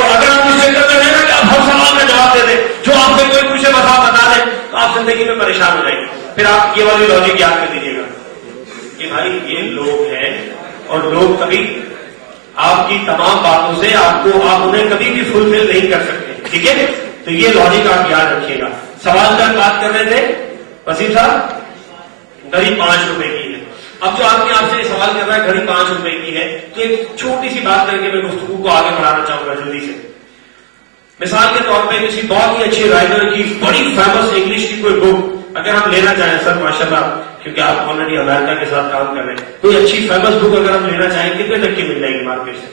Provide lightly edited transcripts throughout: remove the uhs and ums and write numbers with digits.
تو اگر آپ اس چکر میں ہیں نا کہ آپ ہر سوال کا جواب دے دیں، جو آپ سے کوئی پوچھے بس آپ بتا دیں، تو آپ زندگی میں پریشان ہو جائیں گے. پھر آپ یہ والی لاجک یاد کر دیجیے گا کہ بھائی یہ لوگ ہیں اور لوگ کبھی آپ کی تمام باتوں سے آپ انہیں کبھی بھی فلفل نہیں کر سکتے. ٹھیک ہے، تو یہ لاجک آپ یاد رکھیے گا. سوال کا بات کر رہے تھے وسیم صاحب، گھڑی 5 روپے کی ہے. اب جو آپ سے سوال کر رہا ہے گھڑی 5 روپے کی ہے، تو ایک چھوٹی سی بات کر کے میں گفتگو کو آگے بڑھانا چاہوں گا جلدی سے. مثال کے طور پہ کسی بہت ہی اچھے رائٹر کی بڑی فیمس انگلش کی کوئی بک اگر ہم لینا چاہیں، سر ماشاء اللہ کیونکہ آپ آلریڈی امریکہ کے ساتھ کام کر رہے ہیں، کوئی اچھی فیمس بک اگر ہم لینا چاہیں کتنے تک کی مل جائے گی مارکیٹ سے؟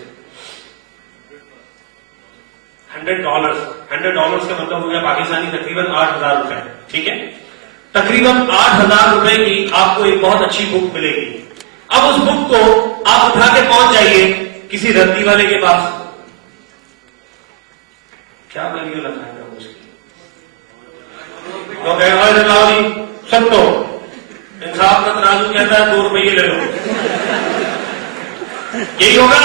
$100 کا مطلب ہو گیا پاکستانی تقریباً 8,000 روپے. ٹھیک ہے، تقریباً 8,000 روپے کی آپ کو ایک بہت اچھی بک ملے گی. اب اس بک کو آپ اٹھا کے پہنچ جائیے کسی رتی والے کے پاس، کیا ویلیو لگائے گا اس کی؟ تو سب تو انصاف کا ترازو کہتا ہے 2 روپئے لے لو، یہی ہوگا.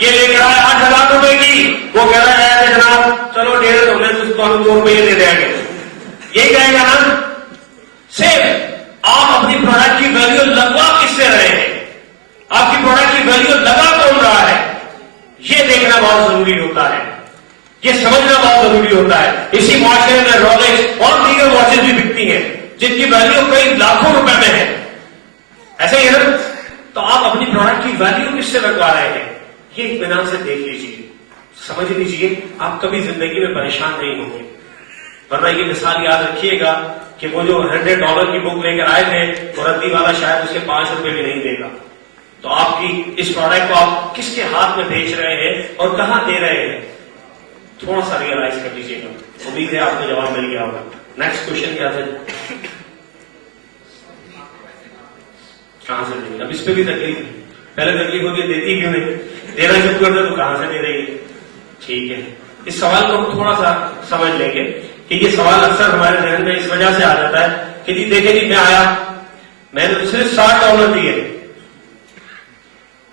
یہ لے کر آئے 8,000 روپے کی، وہ کہہ رہا ہے جناب چلو 1.5 ہم نے 2 روپئے دے دیں گے. یہی کہے گا نا. صرف آپ اپنی پروڈکٹ کی ویلیو لگوا کس سے رہے ہیں، آپ کی پروڈکٹ کی ویلیو لگا کون رہا ہے، یہ دیکھنا بہت ضروری ہوتا ہے، یہ سمجھنا بہت ضروری ہوتا ہے. اسی معاشرے میں رولیکس اور دیگر واچز بھی بکتی ہیں جن کی ویلیو کئی لاکھوں روپے میں ہے. ایسے ہی ہے. تو آپ اپنی پروڈکٹ کی ویلیو کس سے لگوا رہے ہیں، یہ اطمینان سے دیکھ لیجیے، سمجھ لیجیے، آپ کبھی زندگی میں پریشان نہیں ہوں گے. ورنہ یہ مثال یاد رکھیے گا کہ وہ جو $100 کی بک لے کر آئے تھے وہ ردی والا شاید اسے 5 روپے بھی نہیں دے گا. تو آپ کی اس پروڈکٹ کو آپ کس کے ہاتھ میں بیچ رہے ہیں اور کہاں دے رہے ہیں، تھوڑا سا ریئلائز کر لیجیے گا. امید ہے آپ کو جواب مل گیا ہوگا. نیکسٹ کوشچن کیا تھا؟ کہاں سے دے گی؟ اب اس پہ بھی تکلیف ہے. پہلے تکلیف ہوتی ہے دیتی کیوں نہیں، دینا شروع کر دے تو کہاں سے دے رہی ہے. ٹھیک ہے، اس سوال کو ہم تھوڑا سا سمجھ لیں گے کہ یہ سوال اکثر ہمارے ذہن میں اس وجہ سے آ جاتا ہے کہ جی دیکھیں جی میں آیا، میں نے صرف $60 دیے،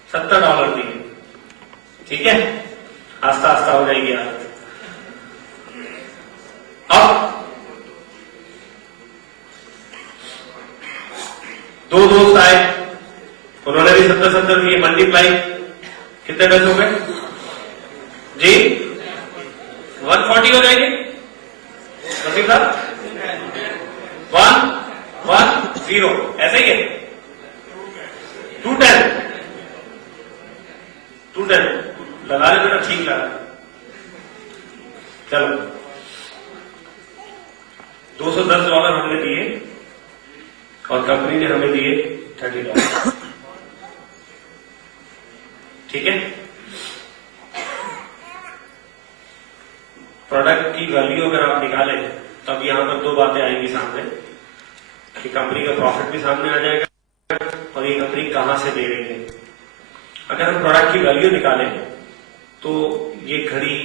$70 دیے. ٹھیک ہے، آہستہ آہستہ ہو جائے گی. اب 2 دوست آئے، انہوں نے بھی 70 دیے، ملٹیپلائی کتنے پیسے ہو گئے جی؟ 140 ہو جائے گی وسیم صاحب. 110 ایسے ہی ہے. 210 لگا لے بیٹا، ٹھیک لگا. چلو $210 ہم نے دیے اور کمپنی نے ہمیں دیے $30. ٹھیک ہے، پروڈکٹ کی ویلیو اگر آپ نکالیں تو اب یہاں پر 2 باتیں آئیں گی سامنے کہ کمپنی کا پروفٹ بھی سامنے آ جائے گا اور یہ کمپنی کہاں سے دے رہی ہے. اگر ہم پروڈکٹ کی ویلیو نکالیں تو یہ گھڑی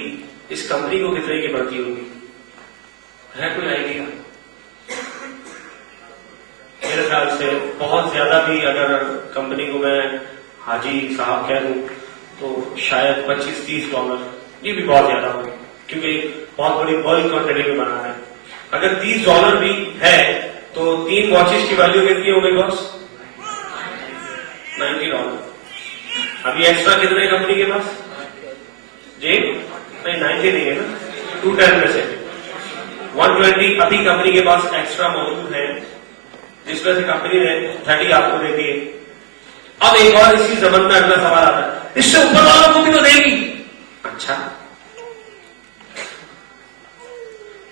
اس کمپنی کو کتنے کی پڑتی ہوگی، ہے کوئی آئیڈیا؟ میرے خیال سے بہت زیادہ بھی اگر کمپنی کو میں حاجی صاحب کہہ دوں تو شاید $25-30. یہ بھی بہت زیادہ ہوگی کیونکہ بہت بڑی بلک کوانٹٹی میں بنا ہے. اگر $30 بھی ہے تو 3 واچز کی ویلیو کتنی ہو گئی باس؟ $90. ابھی ایکسٹرا کتنے کمپنی کے پاس جی؟ نہیں 90 نہیں ہے نا، 210 میں سے 120 ابھی کمپنی کے پاس ایکسٹرا موجود ہے جس وجہ سے کمپنی نے 30 آپ کو دے دیے. اب ایک اور اسی زمن میں اگلا سوال آتا ہے، اس سے اوپر والوں کو بھی تو دے گی. اچھا،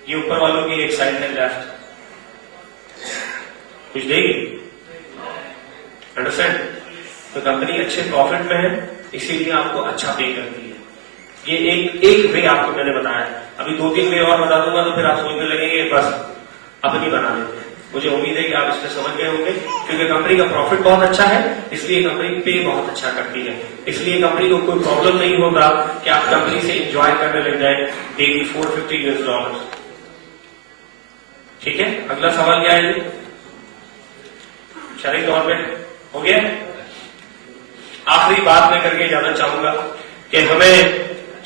یہ اوپر والوں کی ایک سائڈ ہے لیفٹ، کچھ دے گی؟ انڈرسٹینڈ؟ تو کمپنی اچھے پروفٹ میں ہے اسی لیے آپ کو اچھا پے کرتی ہے. یہ ایک وے آپ کو میں نے بتایا. ابھی 2-3 وے اور بتا دوں گا تو پھر آپ سوچنے لگیں گے بس اپنی بنا لیتے ہیں. مجھے امید ہے کہ آپ اس پہ سمجھ گئے ہوں گے کیونکہ کمپنی کا پروفٹ بہت اچھا ہے، اس لیے کمپنی پے بہت اچھا کرتی ہے. اس لیے کمپنی کو کوئی پرابلم نہیں ہوگا کہ آپ کمپنی سے انجوائے کرنے لگ جائیں ڈیلی $450. ٹھیک ہے، اگلا سوال کیا ہے جی؟ شرعی طور پہ ہو گیا. آخری بات میں کر کے جانا چاہوں گا کہ ہمیں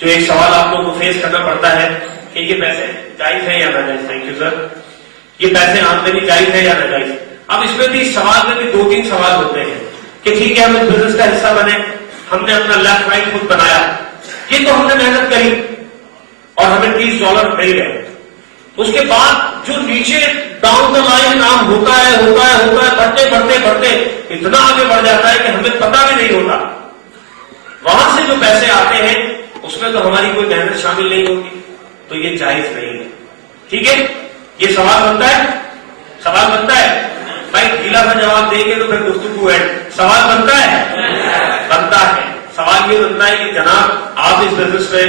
جو ایک سوال آپ لوگوں کو فیس کرنا پڑتا ہے کہ یہ پیسے جائز ہے یا ناجائز. Thank you sir. یہ پیسے آمدنی جائز ہے یا ناجائز. اب اس میں بھی سوال میں بھی 2-3 سوال ہوتے ہیں کہ ٹھیک ہے ہم اس بزنس کا حصہ بنے, ہم نے اپنا لیفٹ رائٹ خود بنایا, یہ تو ہم نے محنت کری اور ہمیں $30 مل گئے. اس کے بعد جو نیچے ڈاؤن دا لائن کام ہوتا ہے بڑھتے اتنا آگے بڑھ جاتا ہے کہ ہمیں پتہ بھی نہیں ہوتا. وہاں سے جو پیسے آتے ہیں اس میں تو ہماری کوئی محنت شامل نہیں ہوتی, تو یہ جائز نہیں ہے. ٹھیک ہے, یہ سوال بنتا ہے بھائی ڈھیلا سا جواب دیں گے تو پھر گفتگو ہے. سوال بنتا ہے. سوال یہ بنتا ہے کہ جناب آپ اس بزنس میں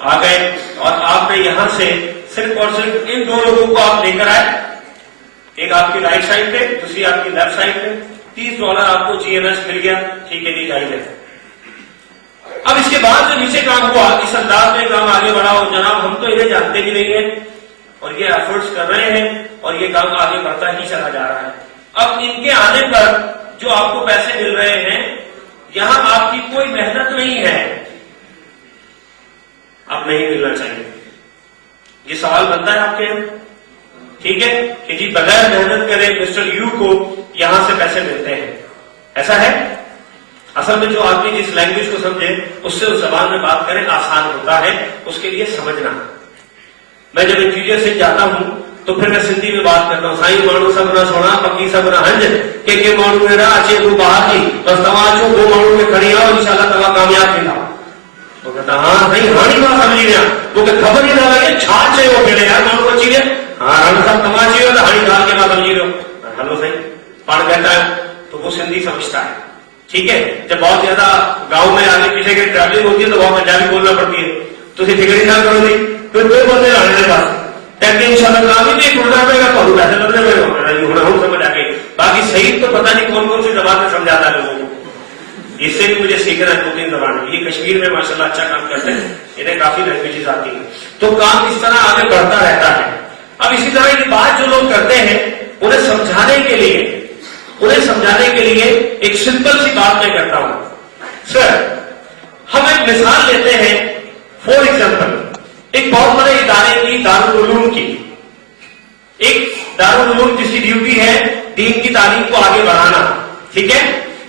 آ گئے اور آپ نے یہاں سے صرف اور صرف ان 2 لوگوں کو آپ لے کر آئے, ایک آپ کی رائٹ سائڈ پہ, دوسری آپ کی لیفٹ سائڈ پہ. $30 آپ کو GMS مل گیا, ٹھیک ہے, نہیں جائز ہے. اب اس کے بعد جو نیچے کام ہوا, اس انداز میں کام آگے بڑھا اور جناب ہم تو انہیں جانتے بھی نہیں ہیں اور یہ ایفرٹس کر رہے ہیں اور یہ کام آگے بڑھتا ہی چلا جا رہا ہے. اب ان کے آنے پر جو آپ کو پیسے مل رہے ہیں, یہاں آپ کی کوئی محنت نہیں ہے, اب نہیں ملنا چاہیے. یہ سوال بنتا ہے آپ کے یہاں, ٹھیک ہے, کہ جی بغیر محنت کرے مسٹر یو کو یہاں سے پیسے ملتے ہیں, ایسا ہے؟ اصل میں جو آدمی جس لینگویج کو سمجھے اس سے اس زبان میں بات کریں آسان ہوتا ہے, اس کے لیے سمجھنا. میں جب انٹیریئر سے جاتا ہوں تو پھر میں سندھی میں بات کرتا ہوں. سائی مانو سب نہ سونا پکی سب نہ ہنج کہ مانو میرا اچھے کو باہر کی بس تما اچھو 2 مانو میں کھڑی آؤ انشاءاللہ تما کامیاب تھی. تو کہتا ہاں صحیح ہانی بات سمجھی رہا تو کہ خبر ہی نہ لگے چھاٹ چاہیے وہ کہنے یار مانو بچی رہے ہاں رن صاحب تما چاہیے تو ہانی ڈال کے بات سمجھی رہے ہو. ہلو صحیح پڑھ کہتا ہے تو وہ سندھی سمجھتا ہے. ٹھیک ہے, جب بہت زیادہ گاؤں میں آگے پیچھے کی ٹریولنگ ہوتی ہے تو وہاں پنجابی بولنا پڑتی ہے, تو اسے فکر ہی نہ کرو گی پھر کوئی بندے لانے کے پاس ٹیکٹر ان شاء اللہ کام ہی ٹوٹنا پڑے گا تو پیسے لگنے پڑے گا ہوں سمجھ آ گئی. باقی صحیح تو پتہ نہیں کون سی زبان میں سمجھاتا ہے لوگوں کو. اس سے بھی مجھے سیکھنا ہے 2-3 زبانیں. یہ کشمیر میں ماشاء اللہ اچھا کام کرتے ہیں, انہیں کافی لینگویجز آتی ہیں, تو کام اس طرح آگے بڑھتا رہتا ہے. اب اسی طرح کی بات جو لوگ کرتے ہیں انہیں سمجھانے کے لیے ایک سمپل سی بات میں کرتا ہوں. سر ہم ایک مثال لیتے ہیں, فور ایگزامپل ایک بہت بڑے ادارے کی دارالعلوم کی, ایک دارالعلوم جس کی ڈیوٹی ہے دین کی تعلیم کو آگے بڑھانا. ٹھیک ہے,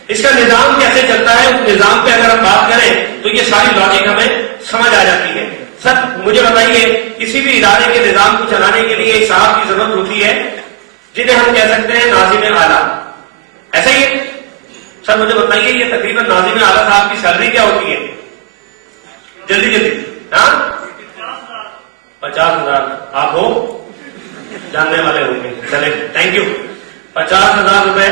اس کا نظام کیسے چلتا ہے, اس نظام پہ اگر ہم بات کریں تو یہ ساری لاجک ہمیں سمجھ آ جاتی ہے. سر مجھے بتائیے کسی بھی ادارے کے نظام کو چلانے کے لیے ایک صاحب کی ضرورت ہوتی ہے جنہیں ہم کہہ سکتے ہیں ناظم اعلیٰ, ایسا ہی ہے؟ سر مجھے بتائیے یہ تقریباً ناظم اعلیٰ صاحب کی سیلری کیا ہوتی ہے؟ جلدی ہاں 50,000. آپ ہو جاننے والے ہوں گے, چلے تھینک یو. 50,000 روپے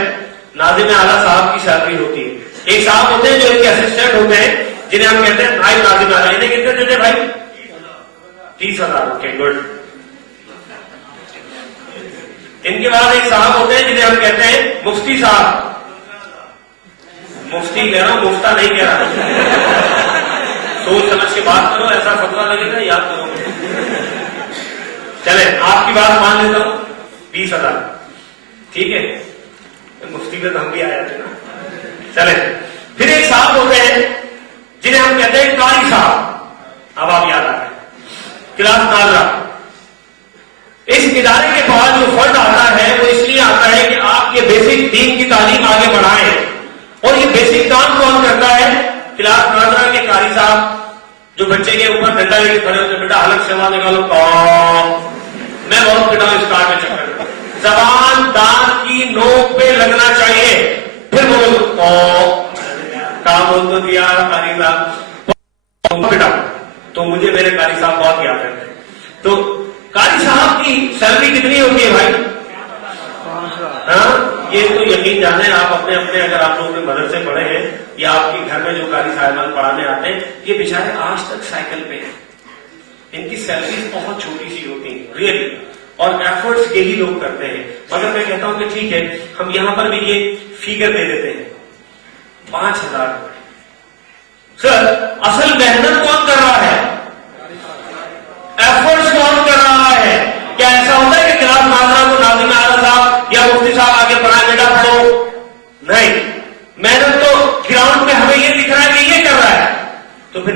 ناظم اعلیٰ صاحب کی سیلری ہوتی ہے. ایک صاحب ہوتے ہیں جو ایک اسسٹنٹ ہوتے ہیں جنہیں ہم کہتے ہیں بھائی ناظم اعلیٰ, انہیں کتنے دیتے ہیں بھائی؟ 30,000. Okay good. ان کے بعد ایک صاحب ہوتے ہیں جنہیں ہم کہتے ہیں مفتی صاحب. مفتی کہہ رہا ہوں, مفتا نہیں کہہ رہا. سوچ سمجھ کے بات کرو, ایسا فتوا لگے گا یاد کرو. چلے آپ کی بات مان لیتا ہوں 20,000. ٹھیک ہے, مفتی پہ تو ہم بھی آئے تھے نا. چلے پھر ایک صاحب ہوتے ہیں جنہیں ہم کہتے ہیں قاری صاحب. اب آپ یاد آ گئے, کلاس ناظرہ. اس ادارے کے بعد جو فنڈ آتا ہے وہ اس لیے آتا ہے کہ آپ یہ بیسک دین کی تعلیم آگے بڑھائیں, اور یہ بیسک کام کون کرتا ہے؟ کلاس ناظرہ کے قاری صاحب جو بچے کے اوپر ڈنڈا لے کے کھڑے ہوتے ہیں, بیٹا حلق سے آواز نکالو, میں بہت پٹا ہوں اس کار میں چکر. زبان دان کی نوک پہ لگنا چاہیے, پھر بولو کام ہو تو دیا قاری صاحب بیٹا. تو مجھے میرے قاری صاحب بہت یاد کرتے ہیں. تو قاری صاحب کی سیلری کتنی ہوتی ہے بھائی؟ ہاں یہ تو یقین جانے آپ اپنے اگر آپ لوگ مدرسے پڑھے ہیں یا آپ کے گھر میں جو قاری صاحبان پڑھانے آتے ہیں, یہ بیچارے آج تک سائیکل پہ ہیں. ان کی سیلریز بہت چھوٹی سی ہوتی ہیں ریئلی, اور ایفرٹس یہی لوگ کرتے ہیں. مگر میں کہتا ہوں کہ ٹھیک ہے ہم یہاں پر بھی یہ فیگر دے دیتے ہیں 5,000 روپے. سر اصل محنت کون کر رہا ہے؟ ایفرٹس کون کر رہا ہے؟ کیا ایسا ہوتا ہے کہ کلاس ناظرہ کو ناظم اعلیٰ صاحب یا مفتی صاحب آگے پڑھائیں بیٹا پڑھو؟ نہیں, محنت تو گراؤنڈ پہ ہمیں یہ دکھ رہا ہے کہ یہ کر رہا ہے, تو پھر